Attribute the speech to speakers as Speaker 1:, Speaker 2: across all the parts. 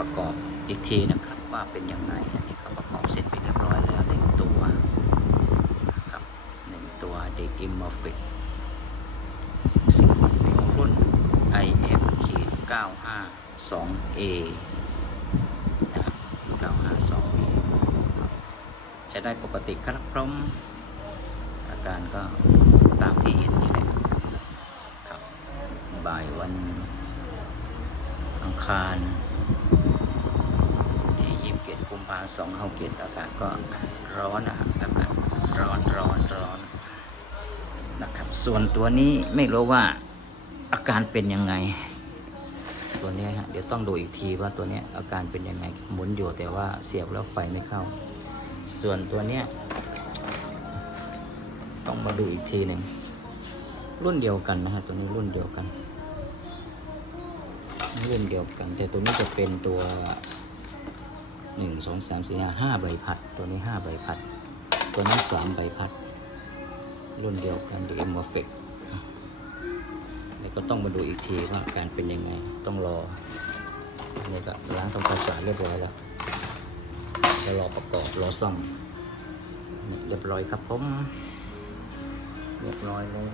Speaker 1: ประกอบอีกทีนะครับว่าเป็นอยังไงอันนี้ก็ประกอบเสร็จไปเรียบร้อยแล้วหนึ่งตัวนะครับหนึ่งตัวเด็กอิมมอฟิกสิบนิ้วรุ่น IF ขีด 952A นะครับ 952A ใช้ได้ปกติครับพร้อมอาการก็ตามที่เห็นนี่แหละครับบ่ายวันอังคาร กุมภาสองเฮาเกตอากาศก็ร้อนนะครับอากาศร้อนร้อนร้อนนะครับส่วนตัวนี้ไม่รู้ว่าอาการเป็นยังไง ตัวนี้ฮะเดี๋ยวต้องดูอีกทีว่าตัวนี้อาการเป็นยังไงหมุนอยู่แต่ว่าเสียบแล้วไฟไม่เข้า ส่วนตัวเนี้ยต้องมาดูอีกทีหนึ่งรุ่นเดียวกันนะฮะตัวนี้รุ่นเดียวกันรุ่นเดียวกัน แต่ตัวนี้จะเป็นตัว หนึ่งสองสามสี่ห้าห้าใบพัด ตัวนี้ห้าใบพัด ตัวนี้สามใบพัด รุ่นเดียวกันดีเอ็มเฟกแล้วก็ต้องมาดูอีกทีว่าการเป็นยังไงต้องรอนี่ก็ล้างทำความสะอาดเรียบร้อยแล้วแล้วรอประกอบรอซ่อมเรียบร้อยครับผม เรียบร้อยแล้ว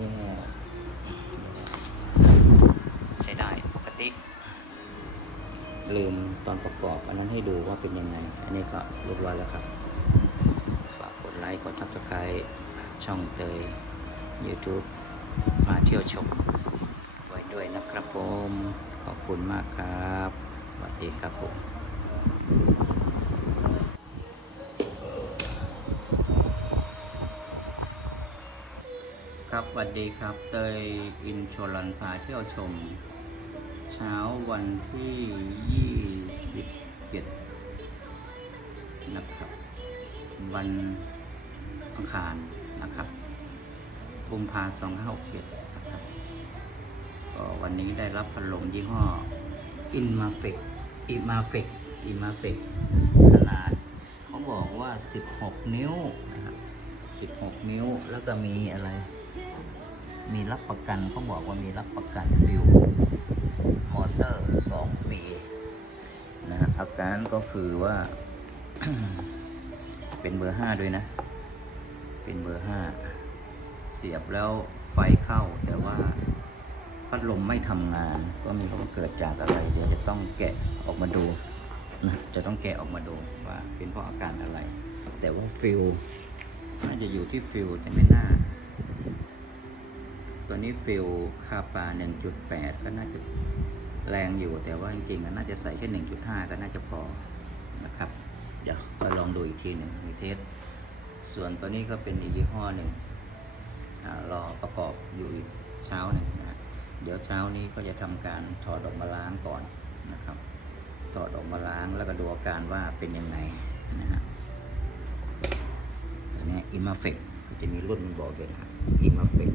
Speaker 1: ลืมตอนประกอบ อันนั้นให้ดูว่าเป็นยังไง อันนี้ก็เรียบร้อยแล้วครับ ฝากกดไลค์ กดทับสไครต์ช่องเตย YouTube มาเที่ยวชมไว้ด้วยนะครับผม ขอบคุณมากครับสวัสดีครับผมครับสวัสดีครับ เตยอินชลันพาเที่ยวชม เช้าวันที่ 27 นะครับ วันอังคารนะครับกุมภาสองห้าหกเจ็ดนะครับก็วันนี้ได้รับพัดลมยี่ห้อ i n m a f e c i m a f e c i m a f e c ขนาดเขาบอกว่า 16 นิ้วนะครับ16 นิ้วแล้วก็มีอะไร มีรับประกันเขาบอกว่ามีรับประกันฟิว อเตอร์2ปีนะฮะอาการก็คือว่า เป็นเบอร์5ด้วยนะ เป็นเบอร์5เสียบแล้วไฟเข้า แต่ว่าพัดลมไม่ทำงาน ก็มีว่าเกิดจากอะไร เดี๋ยวจะต้องแกะออกมาดูนะจะต้องแกะออกมาดูว่าเป็นเพราะอาการอะไร แต่ว่าฟิลน่าจะอยู่ที่ฟิลแต่ไม่น่าตัวนี้ฟิลคาปา1.8 ก็น่าจะ แรงอยู่แต่ว่าจริงๆน่าจะใส่แค่ 1.5 ก็น่าจะพอนะครับ เดี๋ยวมาลองดูอีกทีหนึ่งมีเทส ส่วนตัวนี้ก็เป็นอีกยี่ห้อหนึ่งรอประกอบอยู่อีกเช้าหนึ่งนะเดี๋ยวเช้านี้ก็จะทำการถอดออกมาล้างก่อนนะครับ ถอดออกมาล้างแล้วก็ดูอาการว่าเป็นยังไงนะฮะตัวนี้อิมาเฟกก็จะมีรุ่นมันบอกอยู่นะอิมาเฟก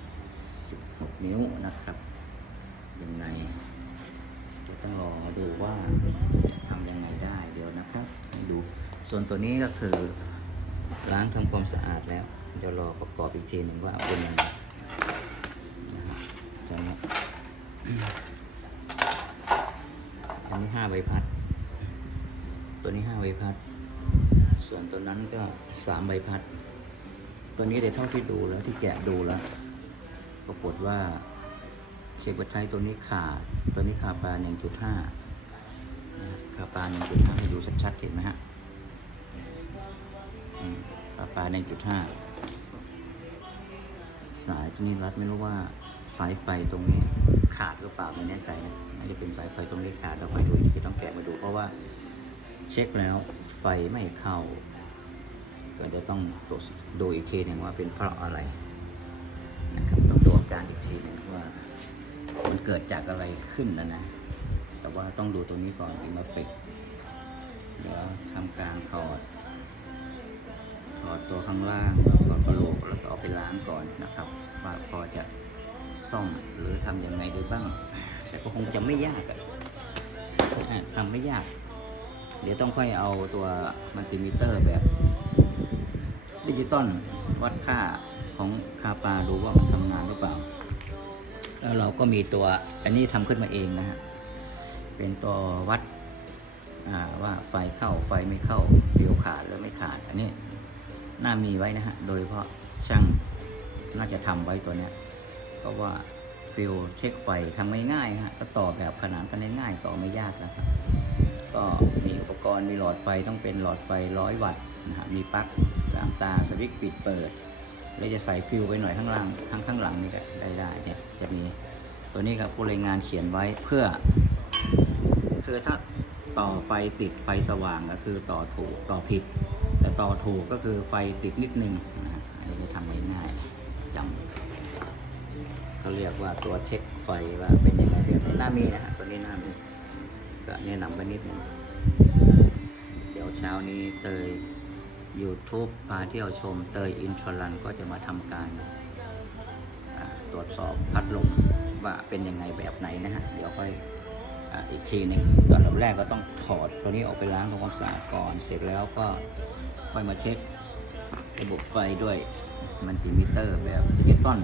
Speaker 1: 16 นิ้วนะครับ ยังไงจะต้องรอดูว่าทำยังไงได้เดี๋ยวนะครับให้ดู ส่วนตัวนี้ก็คือล้างทำความสะอาดแล้ว เดี๋ยวรอประกอบอีกทีหนึ่งว่าเป็นยังไงนะครับตัวนี้อันนี้ห้าใบพัด ตัวนี้ห้าใบพัด ส่วนตัวนั้นก็สามใบพัด ตัวนี้เดี๋ยวเท่าที่ดูแล้วที่แกะดูแล้ว ปรากฏว่า เคเบิลไทยตัวนี้ขาดตัวนี้คาปา1.5นะคาปา1.5 ให้ดูชัดๆ เห็นไหมฮะอืมคาปา1.5 สายตัวนี้รัดไม่รู้ว่าสายไฟตรงนี้ขาดหรือเปล่าไม่แน่ใจนะน่าจะเป็นสายไฟตรงนี้ขาดเราไปดูอีกทีต้องแกะมาดูเพราะว่าเช็คแล้วไฟไม่เข้าก็จะต้องตรวจดูอีกทีหนึ่งว่าเป็นเพราะอะไรนะครับต้องดูอาการอีกทีหนึ่งว่า มันเกิดจากอะไรขึ้นนะนะ แต่ว่าต้องดูตรงนี้ก่อนอิมาเฟกเดี๋ยวทำการถอด ถอดตัวข้างล่างถอดกระโหลกแล้วก็เอาไปล้างก่อนนะครับ ว่าพอจะซ่อมหรือทำยังไงได้บ้าง แต่ก็คงจะไม่ยากอะอะทำไม่ยาก เดี๋ยวต้องค่อยเอาตัวมัลติมิเตอร์แบบดิจิตอลวัดค่าของคาปาดูว่ามันทำงานหรือเปล่า แล้วเราก็มีตัวอันนี้ทำขึ้นมาเองนะฮะ เป็นตัววัดว่าไฟเข้าไฟไม่เข้าฟิวขาดหรือไม่ขาด อันนี้น่ามีไว้นะฮะ โดยเฉพาะช่างน่าจะทำไว้ตัวเนี้ยเพราะว่าฟิลเช็คไฟทำง่ายๆฮะก็ต่อแบบขนานกันง่ายๆต่อไม่ยากนะครับ ก็มีอุปกรณ์มีหลอดไฟต้องเป็นหลอดไฟร้อยวัตต์นะฮะมีปลั๊กสามตาสวิตช์ปิดเปิด แล้วจะใส่ฟิวไปหน่อยข้างล่างข้างข้างหลังนี่ก็ได้ได้เนี่ยจะมีตัวนี้ครับผู้รายงานเขียนไว้เพื่อ คือถ้าต่อไฟติดไฟสว่างก็คือต่อถูกต่อผิด แต่ต่อถูกก็คือไฟติดนิดนึงนะฮะอันนี้จะทำง่ายๆจำเขาเรียกว่าตัวเช็คไฟว่าเป็นยังไงเรียบหน้ามีนะฮะตัวนี้หน้ามีก็แนะนำไปนิดนึงเดี๋ยวเช้านี้เตย YouTube พาเที่ยวชมเตยอินทรันก็จะมาทำการตรวจสอบพัดลมว่าเป็นยังไงแบบไหนนะฮะ เดี๋ยวค่อยออีกทีหนึ่งตอนแรกก็ต้องถอดตัวนี้ออกไปล้างทำความสะอาดก่อน เสร็จแล้วก็ค่อยมาเช็คระบบไฟด้วยมันติมิเตอร์แบบดิจิตอล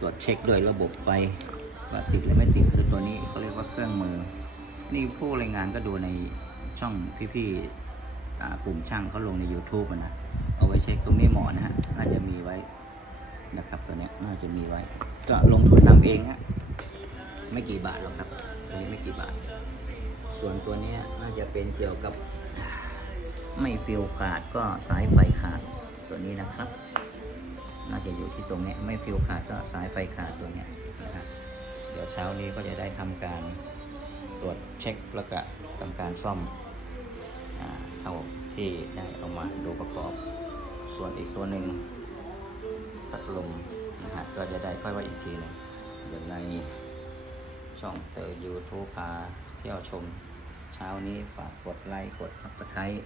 Speaker 1: ตรวจเช็คด้วยระบบไฟว่าติดหรือไม่ติดคือตัวนี้เขาเรียกว่าเครื่องมือ นี่ผู้รายงานก็ดูในช่องพี่ๆ กลุ่มช่างเขาลงใน YouTube นะเอาไว้เช็คตรงนี้หมอนะฮะน่าจะมีไว้นะครับตัวนี้น่าจะมีไว้ ก็ลงทุนนำเองฮะไม่กี่บาทหรอกครับตัวนี้ไม่กี่บาท ส่วนตัวนี้น่าจะเป็นเกี่ยวกับไม่ฟิลขาดก็สายไฟขาดตัวนี้นะครับ น่าจะอยู่ที่ตรงนี้ไม่ฟิลขาดก็สายไฟขาดตัวนี้นะครับเดี๋ยวเช้านี้ก็จะได้ทำการตรวจเช็คแล้วก็ทำการซ่อมอ่าเท่า ที่ได้เอามาดูประกอบ ส่วนอีกตัวหนึ่งพัดลมนะฮะก็จะได้ค่อยว่าอีกทีหนึงเดี๋ยวในช่องเตอร์ยูทูปพาเที่ยวชมเช้านี้ฝากกดไลค์กดซับสไครต์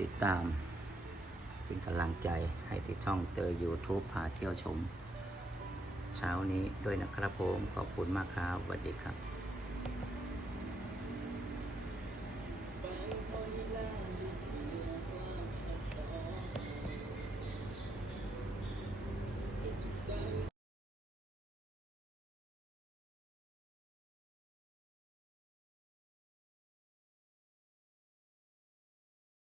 Speaker 1: ติดตาม เป็นกำลังใจให้ที่ช่องเตอร์ยูทูปพาเที่ยวชม เช้านี้ด้วยนะครับผมขอบคุณมากครับสวัสดีครับ